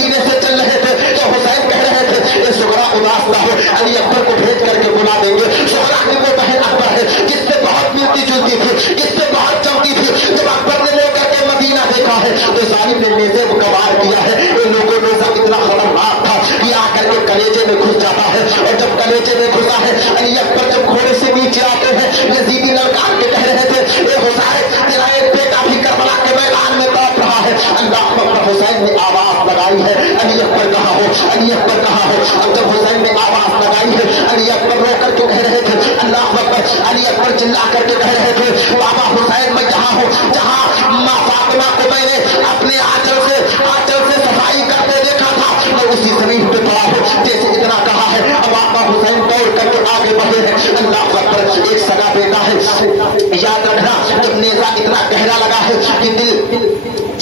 सीने से चल रहे थे तो हुसैन कह रहे थे ये सुगरा उदास ना हो, अली अकबर को भेज करके बुला देंगे। सुगरा की वो बहन अकबर है जिससे बहुत मिलती जुलती थी, जिससे बहुत जमती थी। जब अकबर ने लेकर के मदीना देखा है तो जालिम ने नेज़े को कबार किया है। इन लोगों ने सब इतना खतरनाक था कि आकर के कलेजे में घुस जाता है, और जब कलेजे में घुसा है अली अकबर जब घोड़े से नीचे आते हैं यजीदी ललकार के कह रहे थे ए हुसैन तेरा एक बेटा भी करबला के मैदान में तड़प रहा है। अल्लाह अकबर हुसैन ने आवाज लगाई है अली अकबर कहाँ हो, अली अकबर कहाँ हो। अब जब हुसैन ने आवाज लगाई है अली अकबर रो करके कह रहे थे अल्लाह अकबर, अली अकबर चिल्ला करके कह रहे थे बाबा हुसैन मैं जहाँ हूँ जहाँ माँ फातिमा को मैंने अपने आंचल से सफाई करते देखा था मैं उसी जमीन पे पड़ा हूँ। जैसे इतना कहा है अब बाबा हुसैन दौड़ करके आगे बढ़े हैं। अल्लाह अकबर एक सगा बेटा है, याद रखना जब नेज़ा इतना गहरा लगा है कि दिल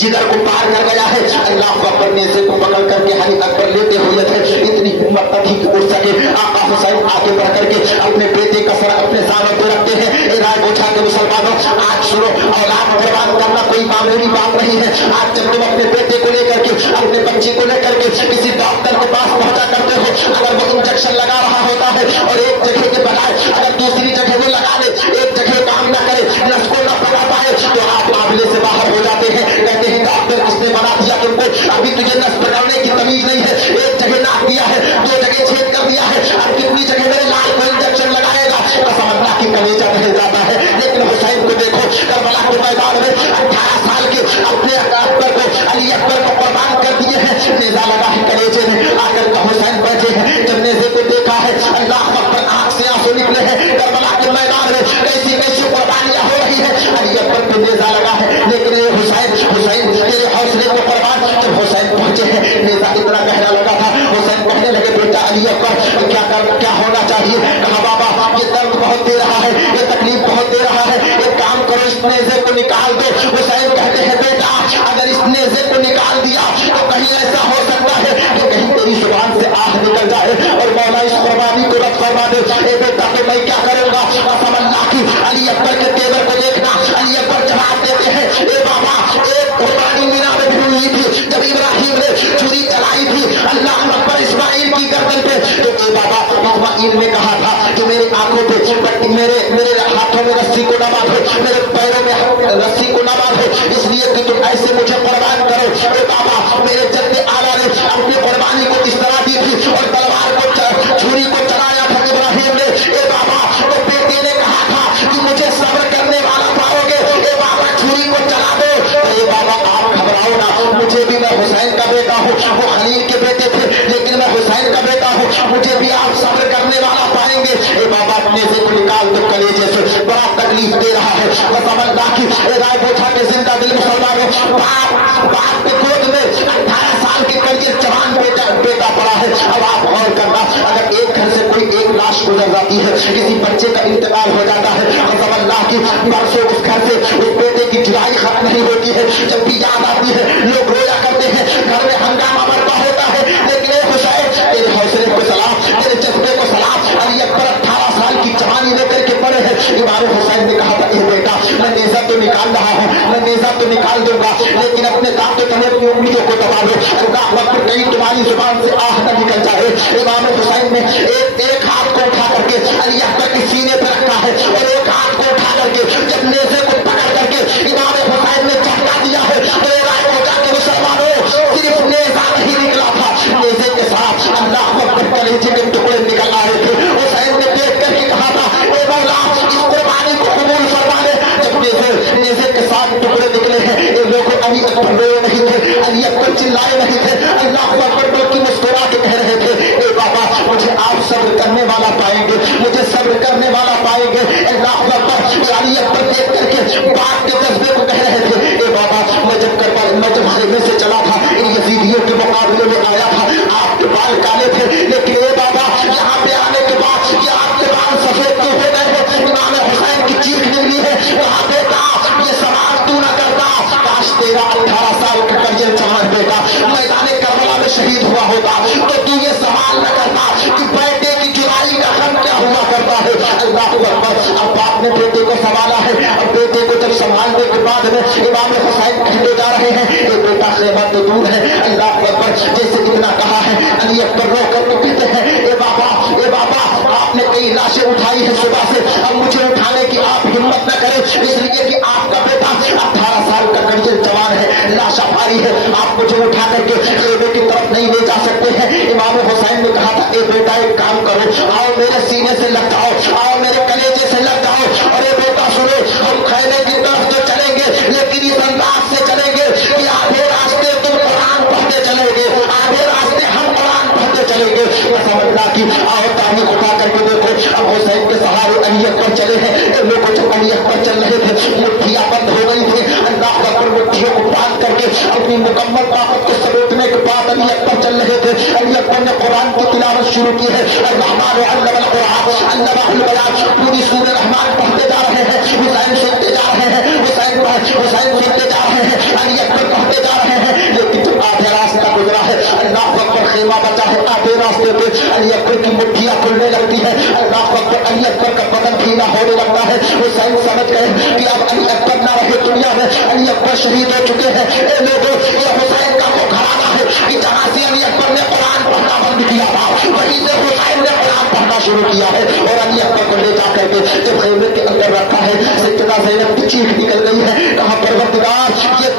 जिगर को पार कर गया है। अल्लाह अकबर नेज़े को पकड़ करके अली अकबर लेते हुए थे, इतनी हिम्मत न थी कि उठ सके। आका हुसैन आगे बढ़ करके अपने बेटे का सर अपने सामने पे रखते हैं। ए राय गोछा के मुसलमानों आज सुनो, औलाद बर्बाद करना कोई मामूली बात नहीं है। आज जब तुम अपने बेटे को लेकर के अपने बच्चे को लेकर के किसी डॉक्टर के पास पहुंचा करते हो, अगर वो इंजेक्शन लगा रहा होता है और एक जगह के बजाय अगर दूसरी जगह वो लगा ले, एक जगह काम न करे, नस को न पकड़ पाए तो आप मामले से बाहर हो जाते हैं। कहते हैं डॉक्टर किसने बना दिया तुमको, अभी तुझे नस पकड़ने की तमीज नहीं है, एक जगह नाक दिया है, दो जगह छेद कर दिया है, अब कितनी जगह मेरे लाल को इंजेक्शन लगाएगा। कसम अल्लाह की कलेजा रह जाता है। लेकिन हुसैन को देखो करबला के मैदान में 18 साल के अपने अकबर को अली अकबर को कुर्बान कर दिए हैं। नेज़ा लगा है कलेजे में, आकर का हुसैन बैठे हैं। जब नेज़े को देखा है अल्लाह अकबर आंख से आंसू निकले हैं। करबला के मैदान में कैसी कैसी कुर्बानियां हो रही है, अली अकबर को नेज़ा लगा है। लेकिन ये हुसैन तेरे हौसले को कुर्बान। जब हुसैन पहुंचे हैं नेज़ा इतना गहरा लगा था, हुसैन कहने लगे बेटा अली अकबर क्या होना चाहिए। कहा बाबा ये दर्द बहुत दे रहा है, ये तकलीफ बहुत दे रहा है, एक काम करो इस नेज़े को निकाल दो। हुसैन कहते हैं बेटा अगर इस नेज़े को निकाल दिया तो कहीं ऐसा हो सकता है कि कहीं तेरी जुबान से आह निकल जाए और मौला इस कुर्बानी को रद्द फरमा दे। ए बेटा तो मैं क्या करूंगा। कसम अल्लाह की अली अकबर के तेवर को देखना। अली अकबर जवाब देते हैं ए बाबा एक कुर्बानी मीना में भी हुई थी जब इब्राहिम ने छुरी चलाई थी अल्लाह अकबर इस्माइल की गर्दन पे, तो ए बाबा इस्माइल ने कहा था कि मेरी आंखों पे मेरे हाथों में रस्सी को न बांधो, मेरे पैरों में रस्सी को न बांधो, इसलिए कि तुम ऐसे मुझे कुर्बान करो। ए बाबा मेरे जद्दे आला ने अपनी कुर्बानी को इस तरह दी थी और तलवार को छुरी को चलाया था इब्राहिम ने। ए बाबा तो बेटे ने कहा था कि मुझे सब्र करने वाला पाओगे, ए बाबा छुरी को चला दो। ए बाबा आप घबराओ ना, मुझे भी मैं हुसैन का बेटा हूँ, वो खलील के बेटे थे लेकिन मैं हुसैन का बेटा हूँ, मुझे भी आप सब्र करने वाला पाएंगे। ए बाबा अपने से निकाल दो कलेजे से, बड़ा तकलीफ दे रहा है। अल्लाह की राय बोझा के जिंदा दिल मुसलमानों, बाप के गोद में 18 साल के करिए जवान बेटा पड़ा है। अब आप गौर करना अगर एक घर से कोई एक लाश गुजर जाती है, किसी बच्चे का इंतकाल हो जाता है, अल्लाह की परसों उस घर से उस बेटे की जुदाई खत्म नहीं होती है। जब भी याद आती है लोग रोया करते हैं, घर में हंगामा बरपा होता है। लेकिन हुसैन तेरे हौसले को सलाम, तेरे जज्बे को सलाम। अली अकबर 18 साल की जवानी लेकर के पड़े हैं। इमाम हुसैन ने कहा था ए बेटा मैं नेज़ा तो निकाल रहा हूँ, मैं नेज़ा तो निकाल दूंगा, लेकिन अपने दांतों तले अपनी उंगलियों को दबा दो, कहीं तुम्हारी जुबान से आह न निकल जाए। इमाम हुसैन ने एक हाथ को उठा करके अली अकबर के सीने पर रखा है और एक हाथ को उठा करके जब नेज़े को पकड़ करके इमाम हुसैन ने झटका दिया है तो के मुसलमानों सिर्फ नेज़ा नहीं निकला था, नेज़े के साथ अल्लाह अकबर कलेजे के टुकड़े निकल आए थे। हुसैन ने देख करके कहा था ए मौला इस कुर्बानी को कबूल फरमा ले। जब नेज़े के साथ टुकड़े निकले हैं ये लोग अली अकबर रोए नहीं थे, अली अकबर चिल्लाए नहीं थे, अल्लाह अकबर बल्कि मुस्कुरा के कह रहे थे ए बाबा मुझे आप सब्र करने वाला पाएंगे, मुझे सब्र करने वाला पाएंगे। अल्लाह अकबर अली अकबर देख करके बात के जज्बे को कह रहे थे ए बाबा मैं जब हाईवे से चला था इन यजीदियों के मुकाबले में आया था, आपके बाल काले थे लेकिन ए बाबा यहाँ पे आने के बाद ये आपके बाल सफेद क्यों हो गए हैं। इमाम हुसैन की चीख निकली है वहाँ बेटा ये सवाल तू न करता, काश तेरा 18 साल का करियर जवान बेटा मैदान करबला में शहीद हुआ होता तो तू ये सवाल न करता कि बेटे की जुदाई का गम क्या हुआ करता है। अल्लाह अकबर अब बाप ने बेटे को संभाला है, अब बेटे को जब संभालने के बाद में इमाम हुसैन कहते जा रहे हैं ये बेटा खैबर तो दूर है। अल्लाह अकबर जैसे कر के खेमे की तरफ नहीं ले जा सकते हैं। इमाम हुसैन ने कहा था, ए बेटा एक काम करो, आओ मेरे सीने से लग जाओ, आओ मेरे कलेजे से लग जाओ, और ए बेटा सुनो, हम खेमे की तरफ तो चलेंगे लेकिन इस अंदाज से चलेंगे कि आधे रास्ते तुम कुरान पढ़ते चलेंगे, आधे रास्ते हम कुरान पढ़ते चलेंगे। समझना कि आओ तारीख उठा करके देखो, अब हुसैन के सहारे अली अकबर चले हैं। लोग जब अली अकबर चल रहे थे, मुट्ठियां बंद हो गई थी, अल्लाह अकबर मुट्ठियों को बांध करके अपनी मुकम्मल ताकत को समेटने के बाद अली अकबर चल रहे थे। अली अकबर ने कुरान की तिलावत शुरू की है, पूरी सूरह रहमान पढ़ते जा रहे हैं, हुसैन सुनते जा रहे हैं, हुसैन सुनते जा रहे हैं, अली अकबर पढ़ते जा रहे हैं। लेकिन जब आधे रास्ता गुजरा है, अल्लाह अकबर खेमा बचा है, आधे रास्ते पे अली अकबर की मुट्ठियां खुलने लगती है, अल्लाह अकबर अली अकबर का बदन भीना होने लगता है। हुसैन समझ गए कि अब अली अकबर ना रहे दुनिया में, अली अकबर शहीद हो चुके हैं। ए लोगों, ये हुसैन का वो घराना है कि जहां से अली अकबर ने कुरान पढ़ना बंद किया था, वहीं से हुसैन ने कुरान पढ़ना शुरू किया है। और अली अकबर को ले जा करके जब खेमे के अंदर रखा है, सैयदा ज़ैनब की चीख निकल गई है, कहा परवरदिगार ये